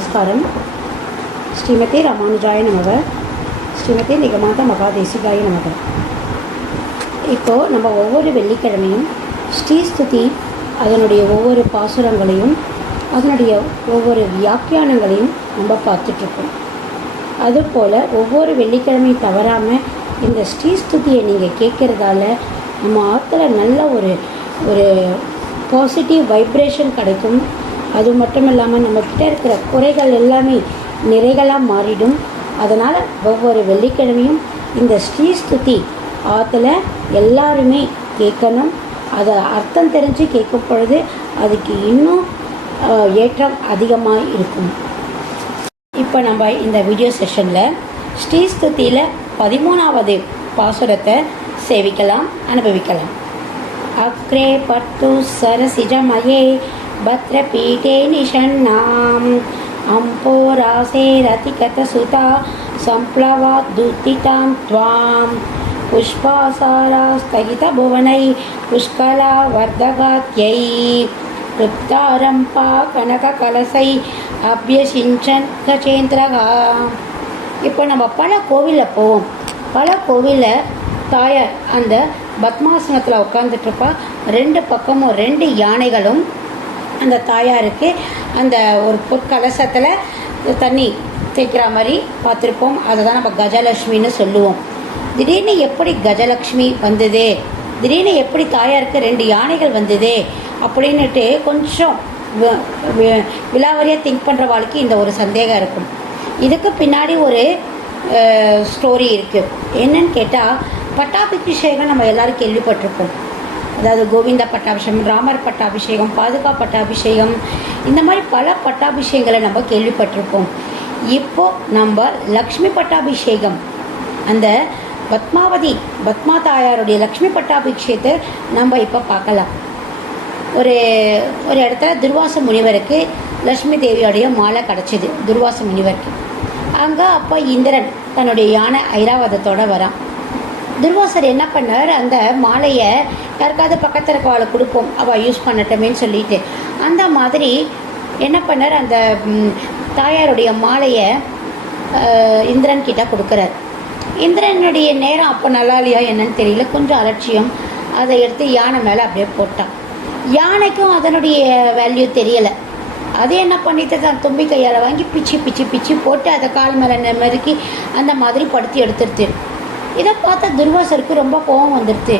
நமஸ்காரம் ஸ்ரீமதி ராமானுஜாய நமக ஸ்ரீமதி நிகமாத மகாதேசிகாய நமக இப்போது நம்ம ஒவ்வொரு வெள்ளிக்கிழமையும் ஸ்ரீஸ்துதி அதனுடைய ஒவ்வொரு பாசுரங்களையும் அதனுடைய ஒவ்வொரு வியாக்கியானங்களையும் நம்ம பார்த்துட்ருக்கோம் அதுபோல் ஒவ்வொரு வெள்ளிக்கிழமையும் தவறாமல் இந்த ஸ்ரீஸ்துதியை நீங்கள் கேட்குறதால நம்ம ஆற்றுல நல்ல ஒரு ஒரு பாசிட்டிவ் வைப்ரேஷன் கிடைக்கும் அது மட்டும் இல்லாமல் நம்மக்கிட்ட இருக்கிற குறைகள் எல்லாமே நிறைகளாக மாறிடும். அதனால் ஒவ்வொரு வெள்ளிக்கிழமையும் இந்த ஸ்ரீஸ்துதி ஆற்றுல எல்லாருமே கேட்கணும். அதை அர்த்தம் தெரிஞ்சு கேட்கும் பொழுது அதுக்கு இன்னும் ஏற்றம் அதிகமாக இருக்கும். இப்போ நம்ம இந்த வீடியோ செஷனில் ஸ்ரீஸ்துதியில் பதிமூணாவது பாசுரத்தை சேவிக்கலாம் அனுபவிக்கலாம். அக்ரே பட்டு சரசிஜமயே பத்ரபீட்டே நிஷன்னாம் अम्पोरासेरतिकतसुता सम्प्लवाद्दुतितां त्वां पुष्पासारास्तगितभुवनै पुष्कला वर्धगात्यै क्लुप्तारम्पा कनककलसै अभ्यसिञ्चन् கச்சேந்திரகா இப்போ நம்ம பல கோவிலில் போவோம் பல கோவிலில் தாயார் அந்த பத்மாசனத்தில் உட்காந்துட்ருப்பா ரெண்டு பக்கமும் ரெண்டு யானைகளும் அந்த தாயாருக்கு அந்த ஒரு பொற்கலசத்தில் தண்ணி தேய்க்கிற மாதிரி பார்த்துருப்போம். அதை தான் நம்ம கஜலக்ஷ்மின்னு சொல்லுவோம். திடீர்னு எப்படி கஜலக்ஷ்மி வந்தது? திடீர்னு எப்படி தாயாருக்கு ரெண்டு யானைகள் வந்தது? அப்படின்னுட்டு கொஞ்சம் வி- விலாவரியாக திங்க் பண்ணுற வாழ்க்கை இந்த ஒரு சந்தேகம் இருக்கும். இதுக்கு பின்னாடி ஒரு ஸ்டோரி இருக்குது என்னன்னு கேட்டால் பட்டாபிஷேகம் நம்ம எல்லோரும் கேள்விப்பட்டிருப்போம். அதாவது கோவிந்த பட்டாபிஷேகம் ராமர் பட்டாபிஷேகம் பாதுகா பட்டாபிஷேகம் இந்த மாதிரி பல பட்டாபிஷேகங்களை நம்ம கேள்விப்பட்டிருப்போம். இப்போ நம்ம லக்ஷ்மி பட்டாபிஷேகம் அந்த பத்மாவதி பத்மா தாயாருடைய லக்ஷ்மி பட்டாபிஷேகத்தை நம்ம இப்போ பார்க்கலாம். ஒரு ஒரு இடத்துல துர்வாச முனிவருக்கு லக்ஷ்மி தேவியோடைய மாலை கிடச்சிது துர்வாச முனிவருக்கு. அங்கே அப்போ இந்திரன் தன்னுடைய யானை ஐராவதத்தோட வரான். துர்வாசர் என்ன பண்ணார்? அந்த மாலையை யாருக்காவது பக்கத்தில் இருக்கவாளை கொடுப்போம் அவள் யூஸ் பண்ணட்டமேன்னு சொல்லிட்டு. அந்த மாதிரி என்ன பண்ணார்? அந்த தாயாருடைய மாலையை இந்திரன் கிட்ட கொடுக்குறார். இந்திரனுடைய நேரம் அப்போ நல்லா இல்லையா என்னன்னு தெரியல. கொஞ்சம் அலட்சியம். அதை எடுத்து யானை மேலே அப்படியே போட்டான். யானைக்கும் அதனுடைய வேல்யூ தெரியலை. அது என்ன பண்ணிட்டு தான் தும்பி கையால் வாங்கி பிச்சு பிச்சு பிச்சு போட்டு அதை கால் மேலே நெருக்கி அந்த மாதிரி படுத்தி எடுத்துருது இதை பார்த்தா துர்வாசருக்கு ரொம்ப கோபம் வந்துடுது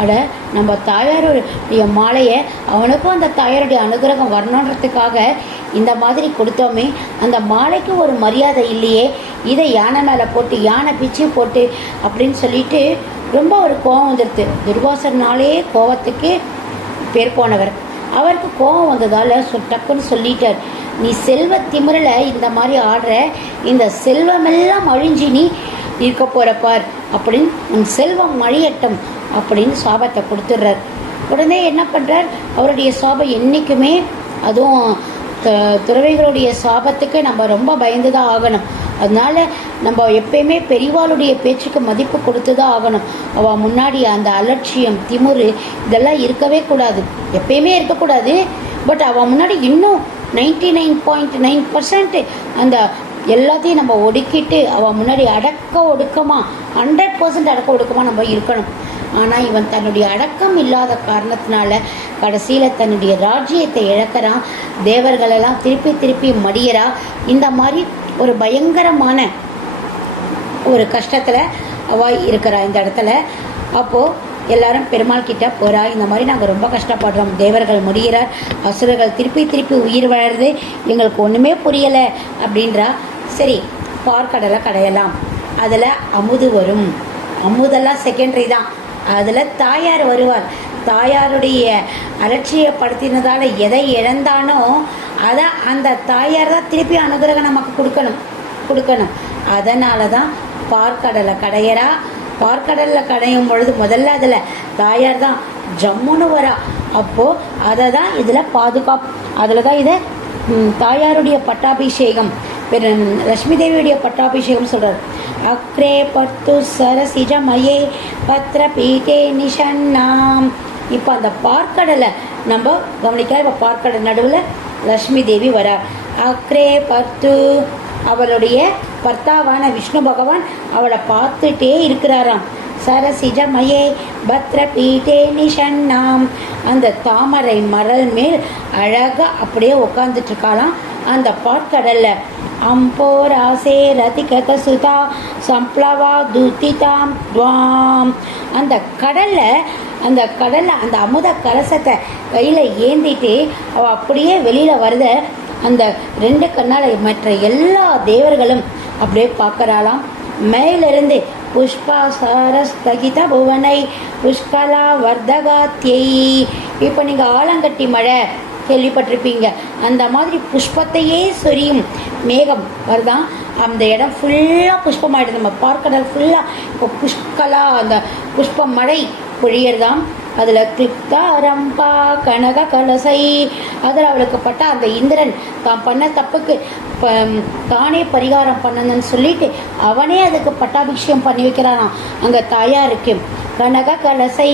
அட நம்ம தாயாருடைய மாலையை அவனுக்கும் அந்த தாயாருடைய அனுகிரகம் வரணுன்றதுக்காக இந்த மாதிரி கொடுத்தோமே அந்த மாலைக்கு ஒரு மரியாதை இல்லையே இதை யானை மேலே போட்டு யானை பிச்சு போட்டு அப்படின்னு சொல்லிட்டு ரொம்ப ஒரு கோபம் வந்துடுது துர்வாசர்னாலே கோவத்துக்கு பேர் போனவர். அவருக்கு கோபம் வந்ததால் சொ டக்குன்னு சொல்லிட்டார். நீ செல்வ திமிரில் இந்த மாதிரி ஆடுற இந்த செல்வமெல்லாம் அழிஞ்சு நீ இருக்க போற பார் அப்படின்னு உன் செல்வம் மழியட்டும் அப்படின்னு சாபத்தை கொடுத்துடுறார். உடனே என்ன பண்ணுறார் அவருடைய சாபம் என்றைக்குமே அதுவும் துறவைகளுடைய துறவிகளுடைய சாபத்துக்கு நம்ம ரொம்ப பயந்து தான் ஆகணும். அதனால நம்ம எப்பயுமே பெரியவாளுடைய பேச்சுக்கு மதிப்பு கொடுத்து தான் ஆகணும். அவள் முன்னாடி அந்த அலட்சியம் திமுரு இதெல்லாம் இருக்கவே கூடாது. எப்பயுமே இருக்கக்கூடாது. பட் அவள் முன்னாடி இன்னும் ninety nine point nine percent அந்த எல்லாத்தையும் நம்ம ஒடுக்கிட்டு அவள் முன்னாடி அடக்க ஒடுக்கமா ஹண்ட்ரட் பர்சன்ட் அடக்க ஒடுக்கமா நம்ம இருக்கணும். ஆனால் இவன் தன்னுடைய அடக்கம் இல்லாத காரணத்தினால கடைசியில் தன்னுடைய ராஜ்யத்தை இழக்கிறான். தேவர்களெல்லாம் திருப்பி திருப்பி மடியறா. இந்த மாதிரி ஒரு பயங்கரமான ஒரு கஷ்டத்தில் அவள் இருக்கிறா இந்த இடத்துல. அப்போது எல்லாரும் பெருமாள் கிட்ட போகிறா இந்த மாதிரி நாங்கள் ரொம்ப கஷ்டப்படுறோம். தேவர்கள் முடிகிறார் அசுரர்கள் திருப்பி திருப்பி உயிர் வாழுறது எங்களுக்கு ஒன்றுமே புரியலை அப்படின்றா. சரி பார்க்கடலை கடையலாம். அதில் அமுது வரும். அமுதெல்லாம் செகண்டரி தான். அதில் தாயார் வருவார் தாயாருடைய அலட்சியப்படுத்தினதால் எதை இழந்தானோ அதை அந்த தாயார் தான் திருப்பி அனுகிரகம் நமக்கு கொடுக்கணும். கொடுக்கணும். அதனால தான் பார்க்கடலை கடையறா. பார்க்கடலில் கடையும் பொழுது முதல்ல அதில் தாயார் தான் ஜம்முன்னு வரா. அப்போது அதை தான் இதில் பாதுகாப்பு அதில் தான் இதை தாயாருடைய பட்டாபிஷேகம். பிற- லட்சுமி தேவியுடைய பட்டாபிஷேகம் சொல்கிறார் அக்ரே பத்து சரசிஜமயே பத்ர பீட்டே நிஷன்னாம். இப்போ அந்த பார்க்கடலை நம்ம கவனிக்க இப்போ பார்க்கடல் நடுவில் லட்சுமி தேவி வரார் அக்ரே பர்த்து அவளுடைய பர்த்தாவான விஷ்ணு பகவான் அவளை பார்த்துட்டே இருக்கிறாராம். சரசிஜ மயே பத்ர பீட்டே நிஷன்னாம். அந்த தாமரை மரல் மேல் அழகாக அப்படியே உட்காந்துட்டு இருக்காளாம். அந்த பாற்கடல்ல அம்போராசே ரதிகத சம்ப்ளவா துதிதாம் துவாம். அந்த கடலில் அந்த கடலில் அந்த அமுத கலசத்தை கையில் ஏந்திட்டு அவள் அப்படியே வெளியில் வருத அந்த ரெண்டு கண்ணால் மற்ற எல்லா தேவர்களும் அப்படியே பார்க்கறாளாம். மேலிருந்து புஷ்பா சாரஸ்தகித புவனை புஷ்கலா வர்தகாத்தியை இப்போ நீங்கள் ஆலங்கட்டி மழை கேள்விப்பட்டிருப்பீங்க. அந்த மாதிரி புஷ்பத்தையே சொரியும். மேகம் வருதான் அந்த இடம் ஃபுல்லாக புஷ்பமாயிடுது. நம்ம பார்க்கடல் ஃபுல்லாக இப்போ புஷ்கலா அந்த புஷ்ப மழை பொழியறதாம். அதில் கிளிப்தாரம்பா கனக கலசை அதில் அவளுக்கு பட்ட அந்த இந்திரன் தான் பண்ண தப்புக்கு ப- தானே பரிகாரம் பண்ணணும்னு சொல்லிட்டு அவனே அதுக்கு பட்டாபிஷேகம் பண்ணி வைக்கிறானாம். அங்கே தாயாருக்கு கனக கலசை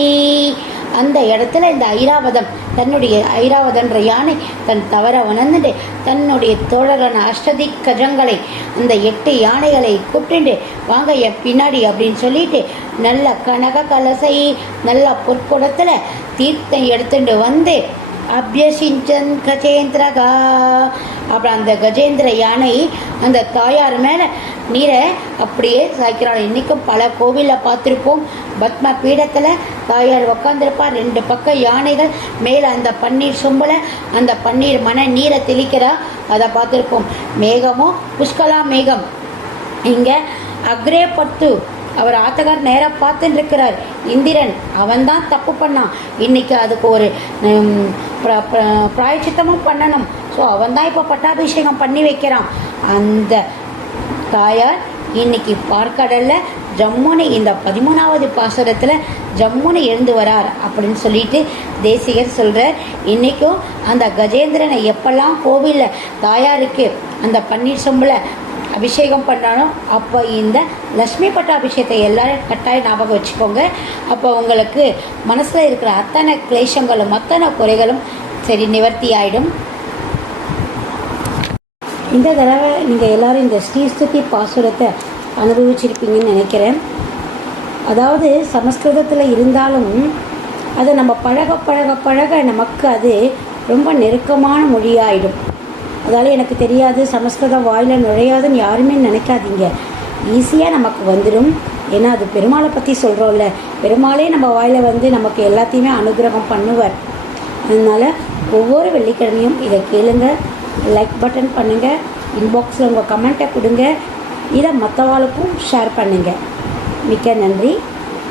அந்த இடத்துல இந்த ஐராவதம் தன்னுடைய ஐராவதன்ற யானை தன் தவற உணர்ந்துட்டு தன்னுடைய தோழரான அஷ்டதி கஜங்களை அந்த எட்டு யானைகளை கூப்பிட்டு வாங்க என் பின்னாடி அப்படின்னு சொல்லிட்டு நல்ல கனக கலசை நல்ல பொற்குடத்தில் தீர்த்தம் எடுத்துட்டு வந்து அபியசிஞ்சன் கஜேந்திரகா. அப்புறம் அந்த கஜேந்திர யானை அந்த தாயார் மேலே நீரை அப்படியே சாய்க்கிறாள். இன்றைக்கும் பல கோவிலில் பார்த்துருப்போம். பத்ம பீடத்தில் தாயார் உக்காந்துருப்பார். ரெண்டு பக்கம் யானைகள் மேலே அந்த பன்னீர் சொம்பல அந்த பன்னீர் மன நீரை தெளிக்கிறா. அதை பார்த்துருப்போம். மேகமும் புஷ்கலா மேகம். இங்கே அக்ரே பத்து அவர் ஆத்தகார் நேராக பார்த்துட்டு இருக்கிறார் இந்திரன் அவன்தான் தப்பு பண்ணான். இன்னைக்கு அதுக்கு ஒரு பிராயச்சித்தமும் பண்ணணும். ஸோ அவன் தான் இப்போ பட்டாபிஷேகம் பண்ணி வைக்கிறான். அந்த தாயார் இன்னைக்கு பார்க்கடல்ல ஜம்முன்னு இந்த பதிமூணாவது பாசுரத்தில் ஜம்முன்னு எழுந்து வரார் அப்படின்னு சொல்லிட்டு தேசிகர் சொல்கிறார் இன்றைக்கும் அந்த கஜேந்திரனை எப்பெல்லாம் கோவிலில் தாயாருக்கு அந்த பன்னீர் சொம்பில் அபிஷேகம் பண்ணாலும் அப்போ இந்த லக்ஷ்மி பட்டாபிஷேகத்தை எல்லாரும் கட்டாயம் ஞாபகம் வச்சுக்கோங்க. அப்போ உங்களுக்கு மனசில் இருக்கிற அத்தனை கிளேஷங்களும் அத்தனை குறைகளும் சரி நிவர்த்தி ஆயிடும். இந்த தடவை நீங்கள் எல்லாரும் இந்த ஸ்ரீஸ்துதி பாசுரத்தை அனுபவிச்சிருப்பீங்கன்னு நினைக்கிறேன். அதாவது சமஸ்கிருதத்தில் இருந்தாலும் அதை நம்ம பழக பழக பழக நமக்கு அது ரொம்ப நெருக்கமான மொழியாயிடும். அதால் எனக்கு தெரியாது சமஸ்கிருதம் வாயில் நுழையாதுன்னு யாருமே நினைக்காதீங்க. ஈஸியாக நமக்கு வந்துடும் ஏன்னா அது பெருமாளை பற்றி சொல்கிறோம்ல பெருமாளே நம்ம வாயில் வந்து நமக்கு எல்லாத்தையுமே அனுகிரகம் பண்ணுவார். அதனால் ஒவ்வொரு வெள்ளிக்கிழமையும் இதை கேளுங்க லைக் பட்டன் பண்ணுங்கள் இன்பாக்ஸில் உங்கள் கமெண்ட்டை கொடுங்க இதை மற்றவாளுக்கும் ஷேர் பண்ணுங்கள் மிக்க நன்றி.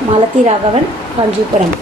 மாலதி ராகவன் காஞ்சிபுரம்.